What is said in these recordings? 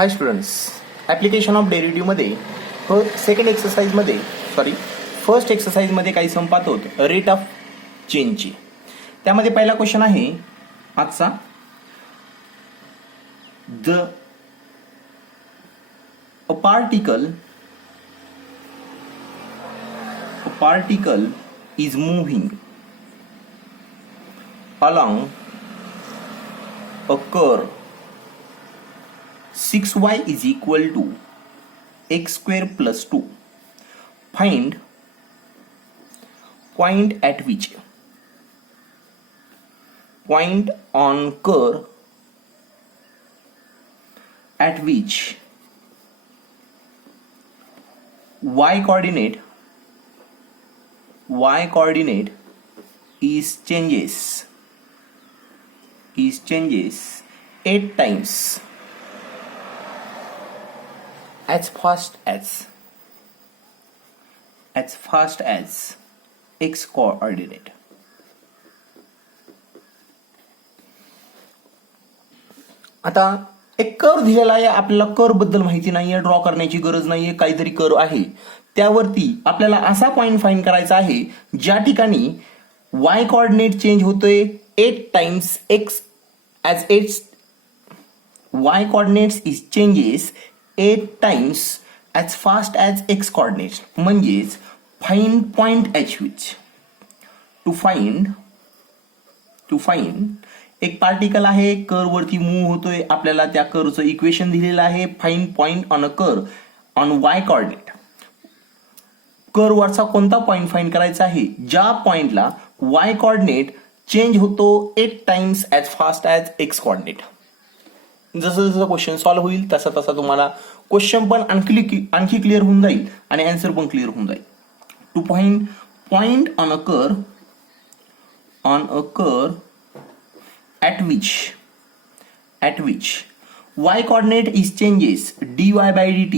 High students, application of डेरिव्हेटिव्हमध्ये first एक्सरसाइजमध्ये काही सम पाहतो रेट ऑफ चेंजची. त्यामध्ये पहिला क्वेश्चन आहे आजचा, a particle is moving along a curve 6y is equal to x square plus 2. Find point on curve at which y coordinate is changes 8 times as fast as x coordinate. आता एक curve दिलेला आहे, आपल्याला curve बद्दल माहिती नाहीये, draw करण्याची गरज नाहीये. काहीतरी कर्व आहे, त्यावरती आपल्याला असा पॉइंट फाइंड करायचा आहे ज्या ठिकाणी y कोऑर्डिनेट चेंज होतोय 8 times x as its y coordinates is changes 8 times as fast as x coordinates. म्हणजेच find point h which to find एक पार्टिकल आहे, कर्व वरती मूव्ह होतोय, आपल्याला त्या कर्वचं इक्वेशन दिलेलं आहे. Find point on a curve on y coordinate. Curve वरचा कोणता पॉइंट फाइंड करायचा आहे ज्या पॉइंटला y कोऑर्डिनेट चेंज होतो 8 times as fast as x coordinate. जसं जसं क्वेश्चन सॉल्व्ह होईल तसा तसा तुम्हाला क्वेश्चन पण आणखी क्लिअर होऊन जाईल आणि आन्सर पण क्लिअर होऊन जाईल. To find point on a curve at which y coordinate is changes dy by dt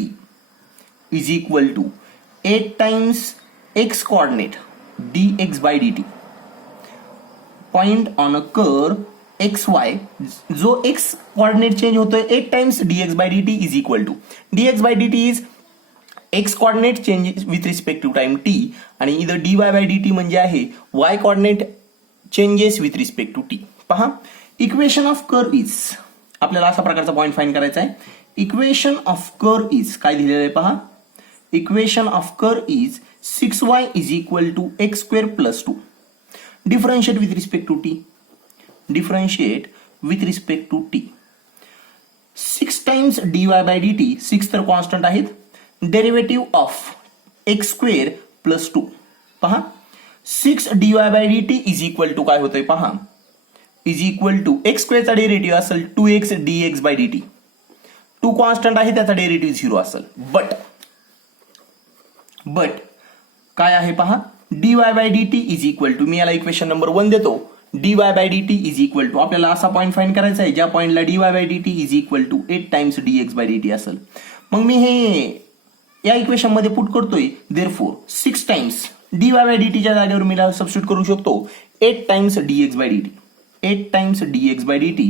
is equal to 8 times x coordinate dx by dt. Point on a curve xy जो x coordinate change होतोय 8 times dx by dt is equal to dx by dt is x coordinate changes with respect to time t आणि इथं dy by dt म्हणजे आहे y coordinate changes with respect to t. पहा, equation of curve is, आपल्याला असा प्रकारचा point find करायचा आहे. इक्वेशन ऑफ कर्व इज काय दिलेलं आहे पहा, equation of curve is 6y is equal to x square plus 2. Differentiate with respect to t. 6 times dy by dt, 6 तर कॉन्स्टंट आहेत, derivative of x square plus 2. पहा, 6 dy by dt is equal to काय होतंय पहा, is equal to x स्क्वेअरचा derivative असेल 2x dx by dt. 2 constant आहे, त्याचा डेरिव्हेटिव्ह 0 असेल. बट काय आहे पहा, dy by dt is equal to, मी याला इक्वेशन नंबर 1 देतो, dy by dt is equal to, आपल्याला असा पॉइंट फाइंड करायचा आहे ज्या पॉइंटला dy by dt is equal to 8 times dx by dt असेल. मग मी हे या इक्वेशन मध्ये पुट करतोय, therefore 6 times dy by dt च्या जागेवर मी सबस्टिट्यूट करू शकतो 8 times dx by dt. 8 times dx by dt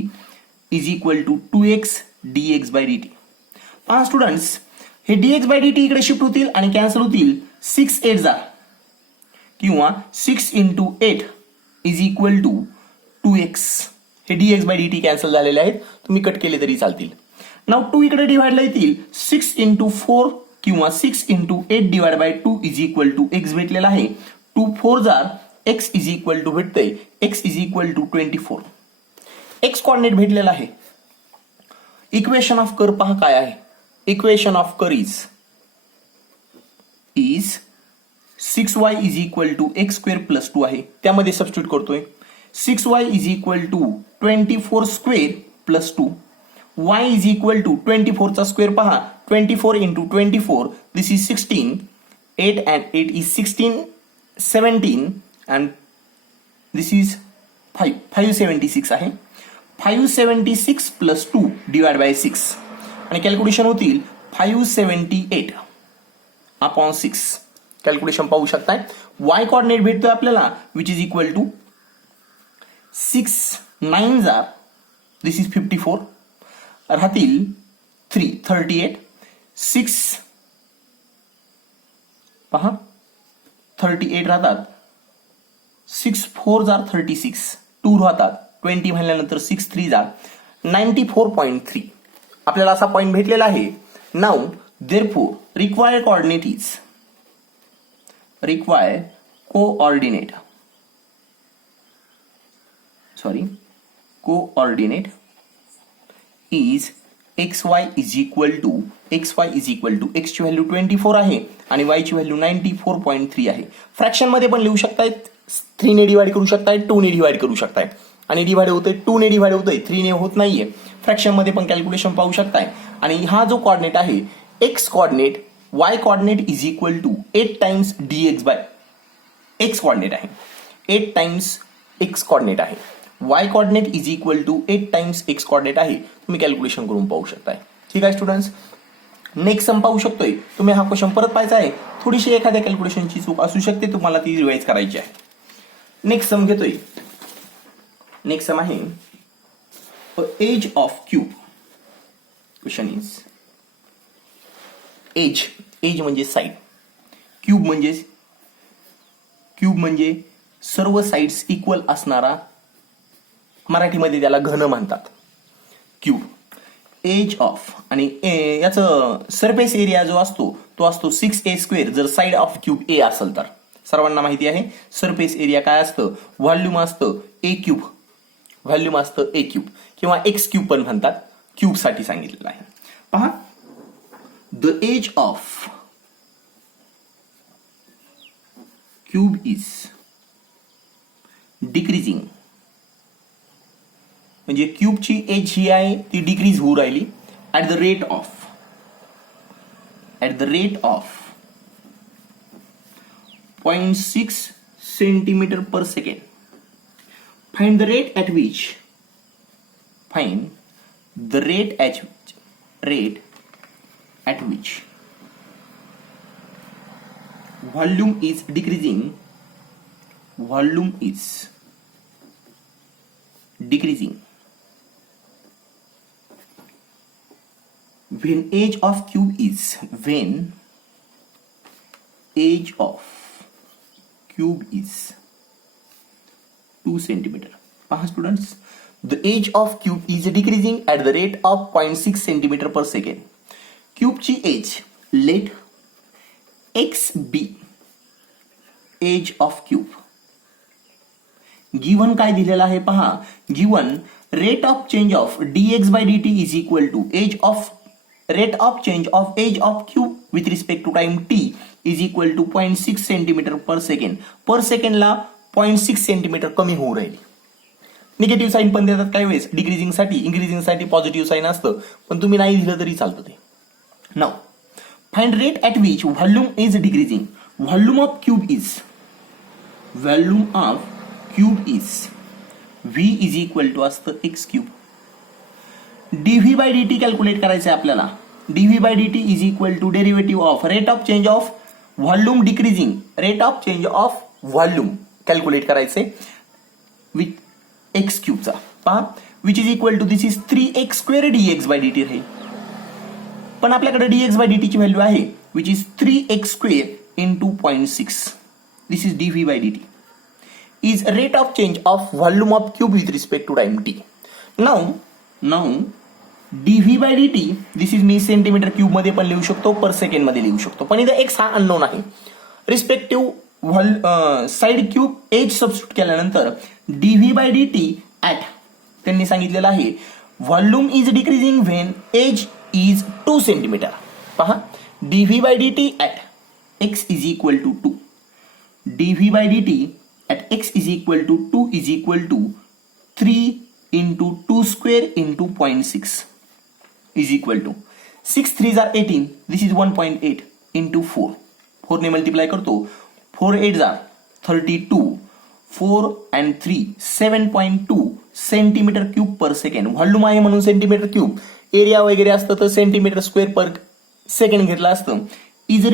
is equal to 2x dx by dt. पहा स्टुडंट्स, हे dx by dt इकडे शिफ्ट होतील आणि कॅन्सल होतील. 6 8 जा किंवा 6 into 8 is equal to 2x. हे dx by dt कॅन्सल झालेले आहेत, तुम्ही कट केले तरी चालतील. नाव 2 इकडे डिवाइडला येतील, 6 into 4 किंवा 6 into 8 divided by 2 is equal to x भेटलेला आहे. 2 4 जार x इज इक्वल टू भेटतंय, x is equal to 24. x coordinate भेटलेला आहे. इक्वेशन ऑफ कर्व पहा काय आहे. Equation of curve is 6y is equal to x square plus 2 आहे, त्यामध्ये सबस्टिट्यूट करतोय. 6y is equal to 24 square plus 2. y is equal to 24 चा square पहा, 24 into 24 this is 16. 8 and 8 is 16, 17 and this is 576 आहे. 576 plus 2 divided by 6 आणि calculation होतील 578 upon 6. Calculation पाहू शकताय. y कोऑर्डिनेट भेटतोय आपल्याला which is equal to 6 9 this is 54 राहतील 38 6 पहा 38 राहतात 6 4 जार 36 2 राहतात 20 म्हणल्यानंतर 6 3 जार 94.3 आपल्याला असा पॉइंट भेटलेला आहे. Now therefore required coordinate is xy is equal to x ची व्हॅल्यू 24 आहे आणि y ची व्हॅल्यू 94.3 आहे. फ्रॅक्शन मध्ये पण लिहू शकतायत, 3 ने डिवाइड करू शकताय, 2 ने डिवाइड करू शकताय आणि डिवाइड होतंय 2 ने डिवाइड होतंय 3 ने होत नाहीये. फ्रॅक्शन मध्ये पण कॅल्क्युलेशन पाहू शकताय. आणि हा जो कोऑर्डिनेट आहे x coordinate y coordinate is equal to 8 times dx by x coordinate आहे, 8 टाइम्स x कोऑर्डिनेट आहे. y coordinate is equal to 8 times x coordinate आहे. तुम्ही कॅल्क्युलेशन करून पाहू शकताय. ठीक आहे स्टुडंट्स, नेक्स्ट सम पाहू शकतोय. तुम्ही हा क्वेश्चन परत पाहायचा आहे. थोडीशी एखाद्या कॅल्क्युलेशनची चूक असू शकते, तुम्हाला ती रिवाइज करायची आहे. नेक्स्ट सम घेतोय. नेक्स्ट सम आहे edge of cube. Question is edge म्हणजे साइड, क्यूब म्हणजे सर्व साइड्स इक्वल असणारा, मराठीमध्ये त्याला घन म्हणतात क्यूब. एज ऑफ आणि याचं सरफेस एरिया जो असतो तो असतो 6a². जर साइड ऑफ क्यूब ए असेल तर सर्वांना माहिती आहे सरफेस एरिया काय असतं, व्हॉल्यूम असतं a क्यूब, व्हॉल्यूम असतं a क्यूब किंवा x क्यूब पण म्हणतात. क्यूब साठी सांगितलेलं आहे. पहा, the edge of cube is decreasing, म्हणजे क्यूबची एज ही आहे ती डिक्रीज होऊ राहिली at the rate of 0.6 centimetre per second. Find the rate at which volume is decreasing when age of cube is 2 centimeter. पहा students, the age of cube is decreasing at the rate of 0.6 centimeter per second. क्यूबची edge let x be edge of cube. Given काय दिलेला आहे पहा, given rate of change of dx by dt is equal to rate of change of edge of cube with respect to time t is equal to 0.6 centimetre per second. Per सेकंडला 0.6 centimetre कमी होऊ राहिली. Negative sine पण देतात काही वेळेस decreasing साठी, increasing साठी पॉझिटिव्ह साईन असतं, पण तुम्ही नाही दिलं तरी चालतं ते. Now find rate at which volume is decreasing. Volume of cube is v is equal to असतं x cube. dv by dt calculate करायचं आहे आपल्याला. dv by dt is equal to derivative of rate of change of volume decreasing, rate of change of volume calculate करायचे with x क्यूबचा. पहा, which is equal to this is 3x² dx by dt राहील. पण आपल्याकडे dx by dt ची value आहे which is 3x² into 0.6. This is dv by dt is rate of change of volume of cube with respect to time t. Now dv by dt this is me centimetre cube मध्ये पण लिहू शकतो, पर second मध्ये लिहू शकतो, पण इथे x हा अननोन आहे. Respective side cube edge substitute केल्यानंतर dv by dt ऍट त्यांनी सांगितलेलं आहे volume is decreasing when edge is 2 centimetre. पहा, dv by dt at x is equal to 2, dv by dt at x is equal to 2 is equal to 3 into 2 square into 0.6 is equal to 6 3s are 18. This is 1.8 into 4. 4 ने multiply करतो, 4 8s are 32, 4 and 3 7.2 centimetre cube per second. Volume आहे म्हणून centimetre cube, area वगैरे असतं तर centimetre square per second घेतलं असतं. Is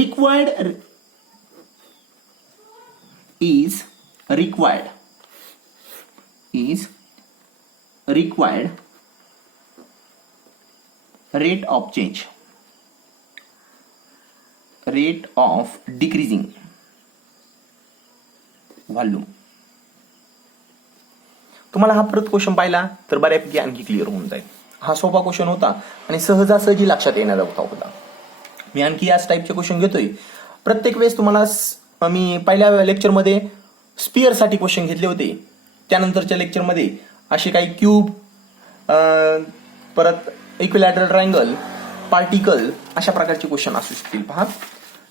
required rate of change, rate of decreasing volume. तुम्हाला हा परत क्वेश्चन पाहिला तर बऱ्यापैकी आणखी क्लिअर होऊन जाईल. हा सोपा क्वेश्चन होता आणि सहजासहजी लक्षात येणारा होता. मी आणखी याच टाईपचे क्वेश्चन घेतोय. प्रत्येक वेळेस तुम्हाला मी पहिल्या लेक्चरमध्ये स्पिअरसाठी क्वेश्चन घेतले होते, त्यानंतरच्या लेक्चरमध्ये असे काही क्यूब, परत इक्विलॅटरल ट्रायंगल, पार्टिकल अशा प्रकारचे क्वेश्चन असू शकतील. पहा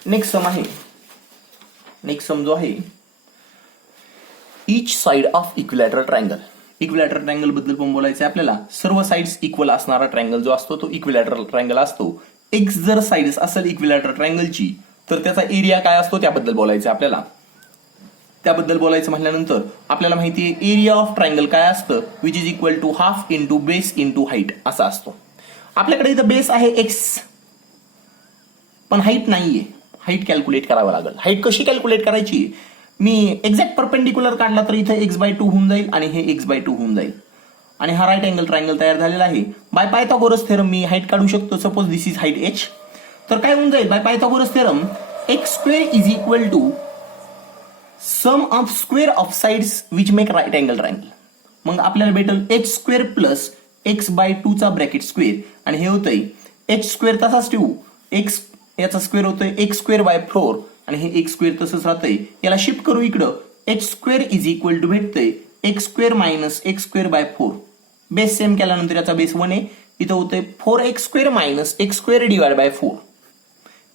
नेक्स्ट सम आहे. नेक्स्ट सम जो आहे each side of equilateral triangle. Equilateral triangle बद्दल पण बोलायचं आहे आपल्याला. सर्व साइड्स इक्वल असणारा ट्रायंगल जो असतो तो इक्विलॅटरल ट्रायंगल असतो. एक्स जर साइड्स असेल इक्विलॅटरल ट्रायंगलची तर त्याचा एरिया काय असतो त्याबद्दल बोलायचं आपल्याला. त्याबद्दल बोलायचं म्हटल्यानंतर आपल्याला माहिती आहे एरिया ऑफ ट्रायंगल काय असतं, which is equal to half into base into height असा असतो. आपल्याकडे इथं बेस आहे एक्स, पण हाईट नाहीये. हाईट कॅल्क्युलेट करावं लागेल. हाईट कशी कॅल्क्युलेट करायची, मी एक्झॅक्ट परपेंडिक्युलर काढला तर इथे x/2 होऊन जाईल आणि हे x/2 होऊन जाईल आणि हा राईट अँगल ट्रायंगल तयार झालेला आहे. बाय पायथागोरस थेरम मी हाईट काढू शकतो. Suppose this is height h, तर काय होऊन जाईल by Pythagoras theorem x² is equal to sum of square of sides which make right angle triangle. मग आपल्याला भेटेल h² प्लस x/2 चा ब्रॅकेट स्क्वेअर आणि हे होतंय h² तसाच ठेवू, x याचा स्क्वेअर होतोय x²/4 आणि हे x² तसंच राहतंय. याला शिफ्ट करू इकडं, h² इज इक्वल टू भेटतंय x² minus x²/4. Base same केल्यानंतर याचा बेस 1 आहे. इथं होतंय 4x² minus x² divide by 4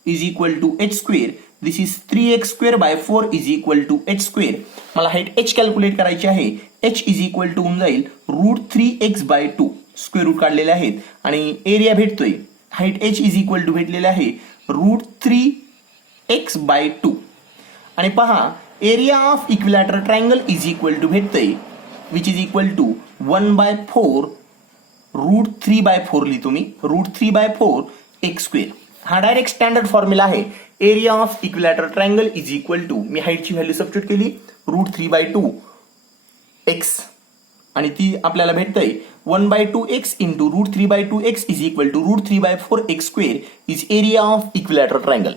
is equal to h². This is 3x²/4 is equal to h². मला हाईट h कॅल्क्युलेट करायची आहे. h इज इक्वल टू होऊन जाईल √3x/2. स्क्वेअर रूट काढलेले आहेत आणि एरिया भेटतोय. Height h is equal to भेटलेले आहे √3x/2 आणि पहा area of equilateral triangle is equal to भेटतंय विच इज इक्वल टू 1/4 √3/4 लिहितो मी, √3/4 x². हा डायरेक्ट स्टँडर्ड फॉर्म्युला आहे. Area of equilateral triangle is equal to, मी हाईटची व्हॅल्यू सबस्टिट्यूट केली √3/2 x आणि ती आपल्याला भेटतंय 1/2x into √3/2x is equal to √3/4 x² is area of equilateral triangle.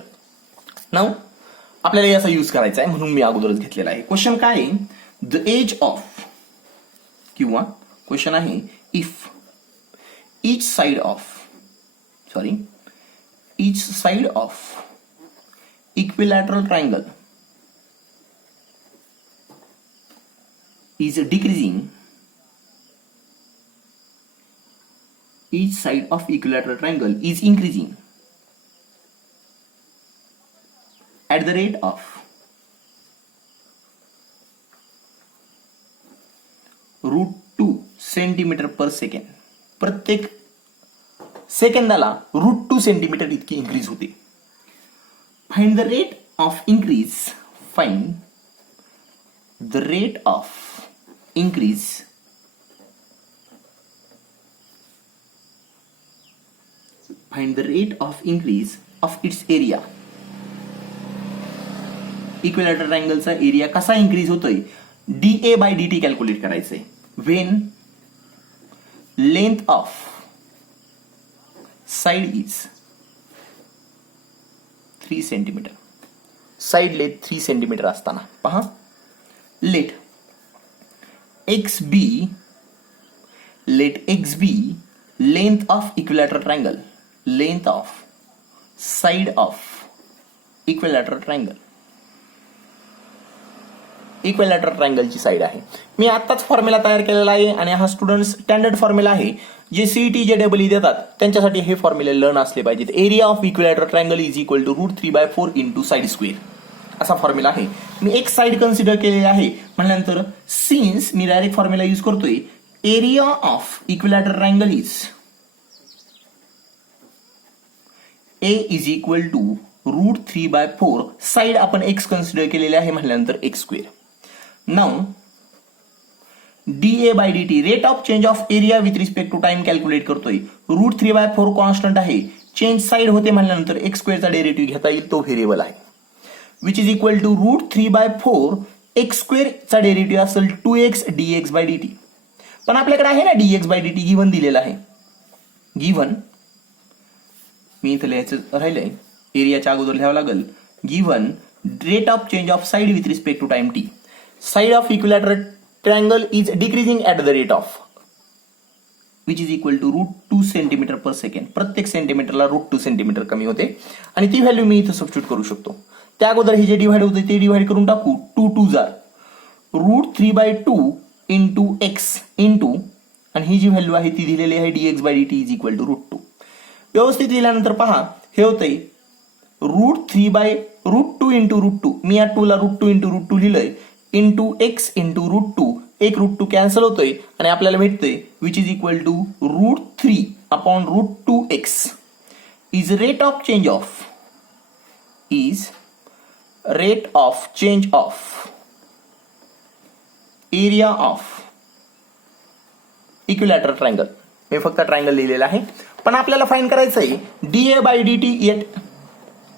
Now आपल्याला याचा यूज करायचा आहे म्हणून मी अगोदरच घेतलेला आहे. क्वेश्चन काय आहे, द एज ऑफ, किंवा क्वेश्चन आहे if each side of equilateral triangle is decreasing, each side of equilateral triangle is increasing at the rate of √2 centimetre per second. प्रत्येक सेकंदाला √2 सेंटीमीटर इतकी इंक्रीज होते. Find the rate of increase, find the rate of increase find the rate of increase of its area. Equilateral ट्रायंगलचा area कसा increase होतोय, dA/dt calculate करायचंय. when length of side is 3 centimetre, side length 3 centimetre असताना पहा, late xb length of equilateral triangle, length of side of equilateral triangle. Equilateral ट्रायंगलची side आहे. मी आत्ताच फॉर्म्युला तयार केलेला आहे आणि हा स्टुडंट स्टँडर्ड फॉर्म्युला आहे. जे सीईटी JEE देतात त्यांच्यासाठी हे फॉर्म्युले लर्न असले पाहिजेत. Area of equilateral triangle is equal to √3/4 into side square असा फॉर्म्युला आहे. मी एक साइड कन्सिडर केलेली आहे म्हणल्यानंतर सिन्स मी डायरेक्ट फॉर्म्युला यूज करतोय, area of equilateral triangle is A is equal to √3/4. Side आपण x कन्सिडर केलेले आहे म्हणल्यानंतर x². Now dA/dt rate of change of area with respect to time calculate करतोय. √3/4 कॉन्स्टंट आहे, चेंज साइड होते म्हणल्यानंतर x² चा डेरिव्हेटिव्ह घेता येईल, तो व्हेरिएबल आहे, which is equal to √3/4 x² चा डेरिव्हेटिव्ह असेल 2x dx/dt. पण आपल्याकडे आहे ना dx/dt गिव्हन दिलेला आहे. गिव्हन मी इथं लिहायचं राहिलंय, एरियाच्या अगोदर लिहावं लागेल given rate of change of side with respect to time t. Side of equilateral triangle is decreasing at the rate of which is equal to √2 centimetre per second. प्रत्येक सेंटीमीटरला √2 सेंटीमीटर कमी होते आणि ती व्हॅल्यू मी इथं सबस्टिट्यूट करू शकतो. त्या अगोदर हे जे डिव्हाइड होते ते डिव्हाइड करून टाकू. 2 2 जार √3/2 इंटू एक्स इंटू आणि ही जी व्हॅल्यू आहे ती दिलेली आहे dx/dt इज इक्वल टू √2. व्यवस्थित लिहिल्यानंतर पहा हे होतंय √3/√2 इंटू √2. मी या 2 ला √2 इंटू √2 लिहिलंय इंटू एक्स इंटू √2. एक √2 कॅन्सल होतोय आणि आपल्याला भेटतंय which is equal to √3/√2x is rate of change of area of equilateral triangle. मी फक्त ट्रायंगल लिहिलेला आहे पण आपल्याला फाइंड करायचं आहे dA/dt at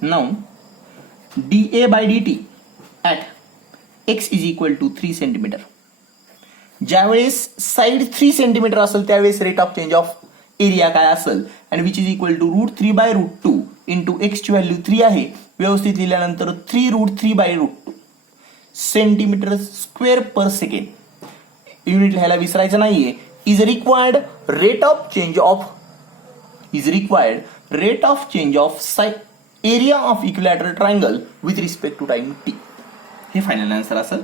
now dA/dt at x is equal to 3 centimetre. ज्यावेळेस साइड 3 सेंटीमीटर असेल त्यावेळेस rate of change of area काय असेल आणि which is equal to √3/√2 into x ची व्हॅल्यू 3 आहे. व्यवस्थित लिहिल्यानंतर 3√3/√2 centimetre square per second. Unit लिहायला विसरायचं नाहीये. Is required rate of change of side area of equilateral triangle with respect to time t. हे फायनल आन्सर असेल.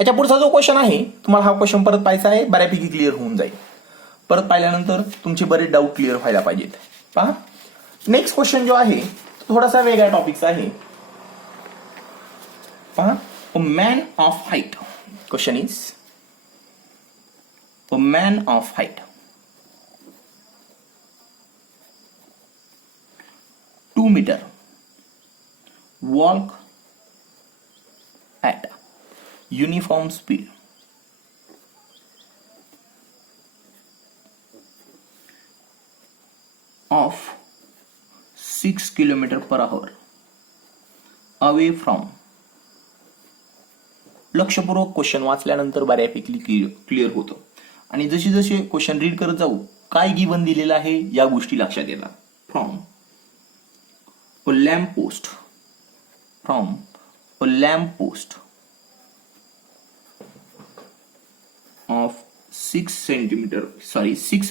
याच्या पुढचा जो क्वेश्चन आहे तुम्हाला हा क्वेश्चन परत पाहायचा आहे, बऱ्यापैकी क्लिअर होऊन जाईल. परत पाहिल्यानंतर तुमचे बरेच डाऊट क्लिअर व्हायला पाहिजेत. पहा नेक्स्ट क्वेश्चन जो आहे थोडासा वेगळ्या टॉपिकचा आहे. पहा a man of height. Question is a man of height 2 metre walk at uniform speed of 6 km/h away from. लक्षपूर्वक क्वेश्चन वाचल्यानंतर बऱ्यापैकी क्लिअर होतं आणि जशी जशी क्वेश्चन रीड करत जाऊ काय गिव्हन दिलेलं आहे या गोष्टी लक्षात येतात. From a lamp post of 6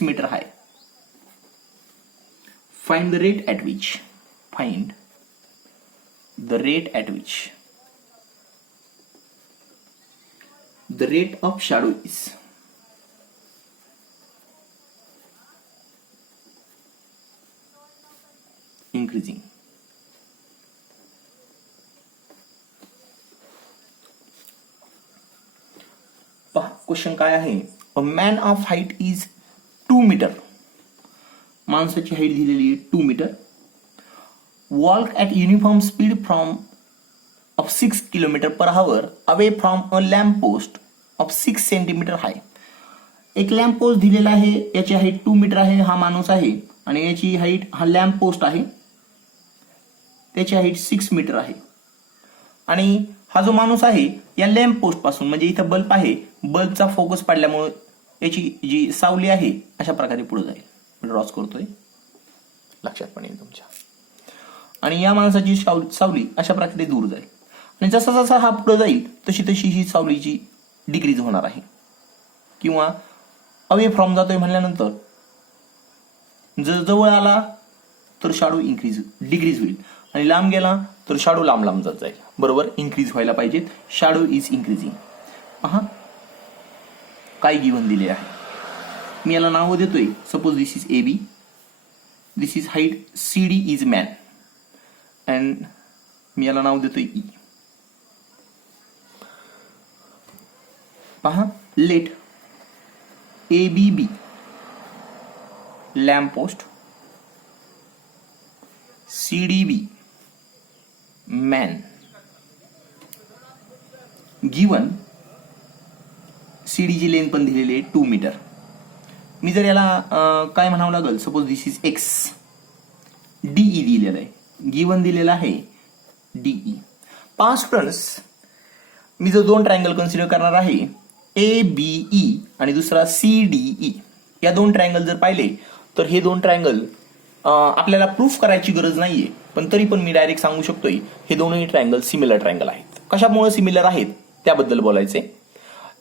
meter high. Find the rate at which the rate of shadow is increasing. पहा क्वेश्चन काय आहे. A man of height is 2 metre. माणसाची हाईट दिलेली 2 metre. Walk at uniform speed of 6 km/h away from a lamp post of 6 centimetre high. एक lamp post दिलेला आहे, याची height 2 metre आहे. हा माणूस आहे आणि याची हाईट, हा लॅम्प पोस्ट आहे त्याची हाईट 6 मीटर आहे आणि हा जो माणूस आहे या लॅम्प पोस्ट पासून म्हणजे इथं बल्ब आहे, बल्बचा फोकस पडल्यामुळे याची जी सावली आहे अशा प्रकारे पुढे जाईल. ड्रॉच करतोय, लक्षात पण येईल तुमच्या. आणि या माणसाची सावली अशा प्रकारे दूर जाईल आणि जसा जसा हा पुढे जाईल तशी तशी ही सावलीची डिक्रीज होणार आहे. किंवा अवे फ्रॉम जातोय म्हणल्यानंतर जर जवळ आला तर शाडो डिक्रीज होईल आणि लांब गेला तर शाडो लांब जात जाईल. बरोबर, इन्क्रीज व्हायला पाहिजेत. Shadow is increasing. पहा काय गिव्हन दिले आहे. मी याला नाव देतोय. Suppose this is AB, this is height CD is man and मी याला नाव देतोय E. पहा let ABB lamp post, CDB man. Given CD ची लेंथ पण दिलेली आहे 2 मीटर. मी जर याला काय म्हणावं लागेल, suppose this is X, DE दिलेलं आहे, गिवन दिलेलं आहे DE. पहा स्टुडंट्स, मी जर 2 ट्रायंगल कन्सिडर करणार आहे ABE आणि दुसरा CDE. या 2 ट्रायंगल जर पाहिले तर हे 2 ट्रायंगल आपल्याला प्रूफ करायची गरज नाहीये, पण तरी पण मी डायरेक्ट सांगू शकतोय हे दोनही ट्रायंगल सिमिलर ट्रायंगल आहेत. कशामुळे सिमिलर आहेत त्याबद्दल बोलायचे.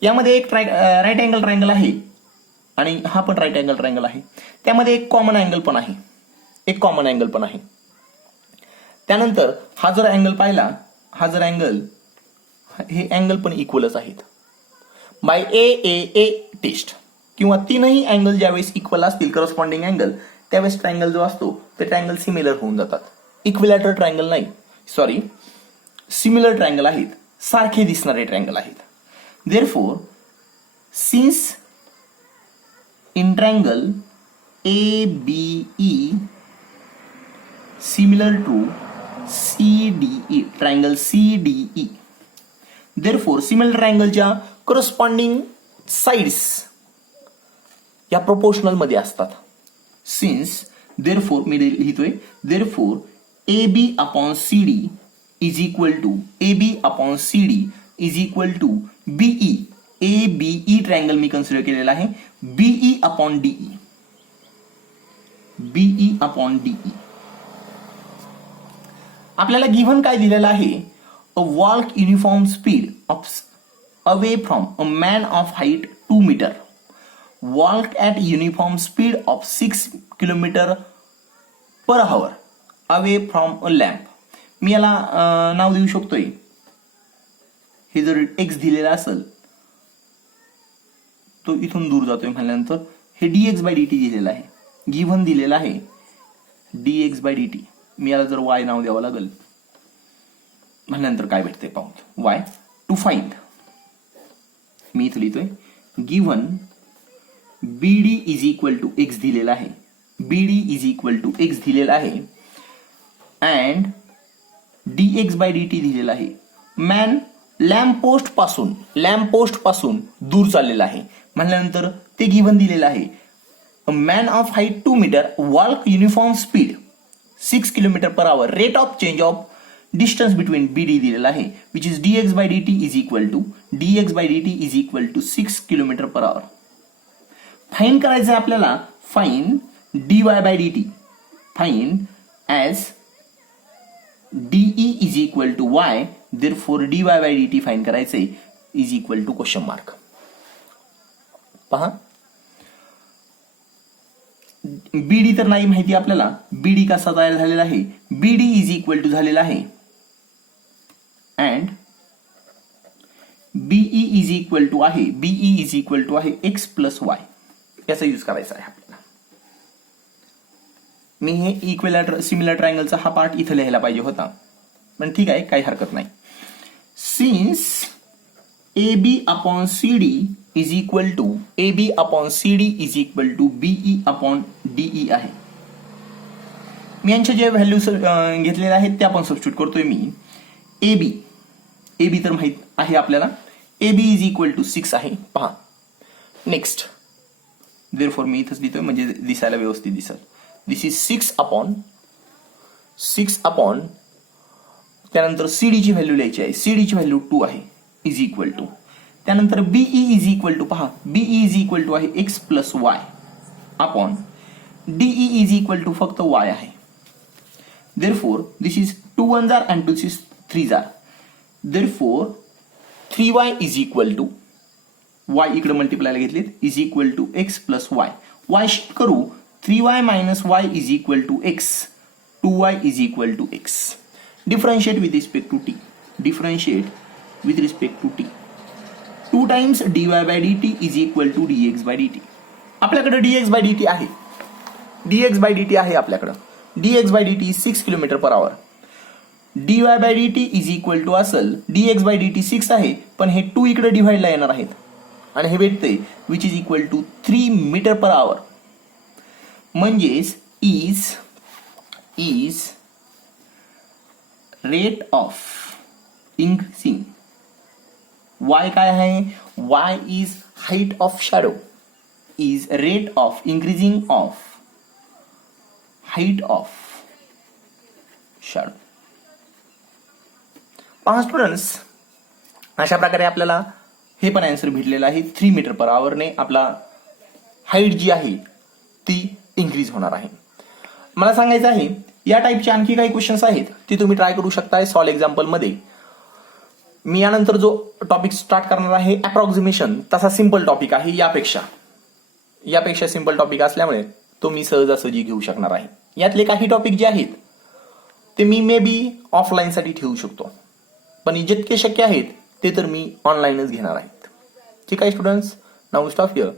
यामध्ये एक राईट अँगल ट्रायंगल आहे आणि हा पण राईट अँगल ट्रायंगल आहे. त्यामध्ये एक कॉमन अँगल पण आहे. त्यानंतर हा जर अँगल पाहिला, हा जर अँगल, हे अँगल पण इक्वलच आहेत. बाय ए टेस्ट किंवा तीनही अँगल ज्यावेळेस इक्वल असतील करस्पॉन्डिंग अँगल, त्यावेळेस ट्रायंगल जो असतो ते ट्रायंगल सिमिलर होऊन जातात. इक्विलॅटरल ट्रायंगल नाही, सॉरी, सिमिलर ट्रायंगल आहेत, सारखे दिसणारे ट्रायंगल आहेत. Therefore since in triangle ABE similar to CDE, triangle CDE, therefore similar ट्रायंगलच्या करस्पॉन्डिंग साइड्स या प्रोपोर्शनल मध्ये असतात. सिन्स, देअरफॉर मी लिहितोय, therefore AB upon CD is equal to BE. ABE triangle मी कन्सिडर केलेला आहे. BE upon DE. आपल्याला गिव्हन काय दिलेलं आहे, a walk uniform speed of away from a man of height 2 metre walk at uniform speed of 6 kilometre per hour away from a lamp. मी याला नाव देऊ शकतोय, हे जर एक्स दिलेला असेल तो इथून दूर जातोय म्हटल्यानंतर हे dx/dt दिलेलं आहे, गिव्हन दिलेलं आहे dx/dt. मी याला जर y नाव द्यावं लागेल म्हटल्यानंतर काय भेटते पाहू. y टू फाइंड, मी इथं लिहितोय given BD is equal to x दिलेला आहे, अँड dx/dt दिलेला आहे. मॅन लॅम्प पोस्ट पासून दूर चाललेला आहे म्हटल्यानंतर ते गिव्हन दिलेलं आहे. Man of height 2 metre walk uniform speed 6 kilometre per hour, rate of change of distance between BD दिलेला आहे, which is dx/dt is equal to 6 kilometre per hour. Find करायचं आहे आपल्याला, find dy/dt, find as DE is equal to y, therefore dy/dt find करायचे is equal to question mark. पहा, BD तर नाही माहिती आपल्याला, BD कसा तयार झालेला आहे, BD इज इक्वल टू झालेला आहे and BE is equal to आहे x प्लस y. याचा यूज करायचा आहे आपल्याला. मी हे इक्विलॅटरल सिमिलर ट्रायंगलचा हा पार्ट इथं लिहायला पाहिजे होता, पण ठीक आहे, काही हरकत नाही. Since AB upon CD is equal to BE upon DE आहे. मी यांच्या जे व्हॅल्यूज घेतलेल्या आहेत त्या पण सबस्टिट्यूट करतोय मी. AB तर माहित आहे आपल्याला, AB इज इक्वल टू 6 आहे. पहा, नेक्स्ट, देअरफॉर मी इथंच लिहितोय म्हणजे दिसायला व्यवस्थित दिसेल. दिस इज 6 अपॉन त्यानंतर CD ची व्हॅल्यू लिहायची आहे, CD ची व्हॅल्यू 2 आहे, इज इक्वल टू. त्यानंतर BE इज इक्वल टू, पहा BE इज इक्वल टू आहे x plus y upon DE is equal to फक्त y आहे. देअरफॉर दिस इज 2 1 जार अँड 2 3 जार, therefore 3y is equal to, y इकडे मल्टिप्लायला घेतलीत, is equal to x plus y shift करू, 3y minus y is equal to x, 2y is equal to x. Differentiate with respect to t. 2 times dy/dt is equal to dx/dt. आपल्याकडे dx/dt आहे, आपल्याकडे dx/dt 6 kilometre per hour. dy/dt is equal to असेल, dx/dt 6 आहे, पण हे 2 इकडे डिव्हाइडला येणार आहेत आणि हे भेटते which is equal to 3 metre per hour. म्हणजेच is rate of increasing, y काय आहे, y is height of shadow, is rate of increasing of height of shadow. पहा स्टुडंट्स, अशा प्रकारे आपल्याला हे पण आन्सर भेटलेलं आहे. 3 मीटर पर आवरने आपला हाईट जी आहे ती इन्क्रीज होणार आहे. मला सांगायचं आहे या टाईपचे आणखी काही क्वेश्चन्स आहेत ती तुम्ही ट्राय करू शकताय सॉल्व एक्झाम्पल मध्ये. मी यानंतर जो टॉपिक स्टार्ट करणार आहे अप्रॉक्सिमेशन, तसा सिंपल टॉपिक आहे. यापेक्षा सिंपल टॉपिक असल्यामुळे तो मी सहजासहजी घेऊ शकणार आहे. यातले काही टॉपिक जे आहेत ते मी मे बी ऑफलाईन साठी ठेवू शकतो, पण जितके शक्य आहेत ते तर मी ऑनलाईनच घेणार आहेत. ठीक आहे स्टुडंट्स, नाऊ स्टॉप हिअर.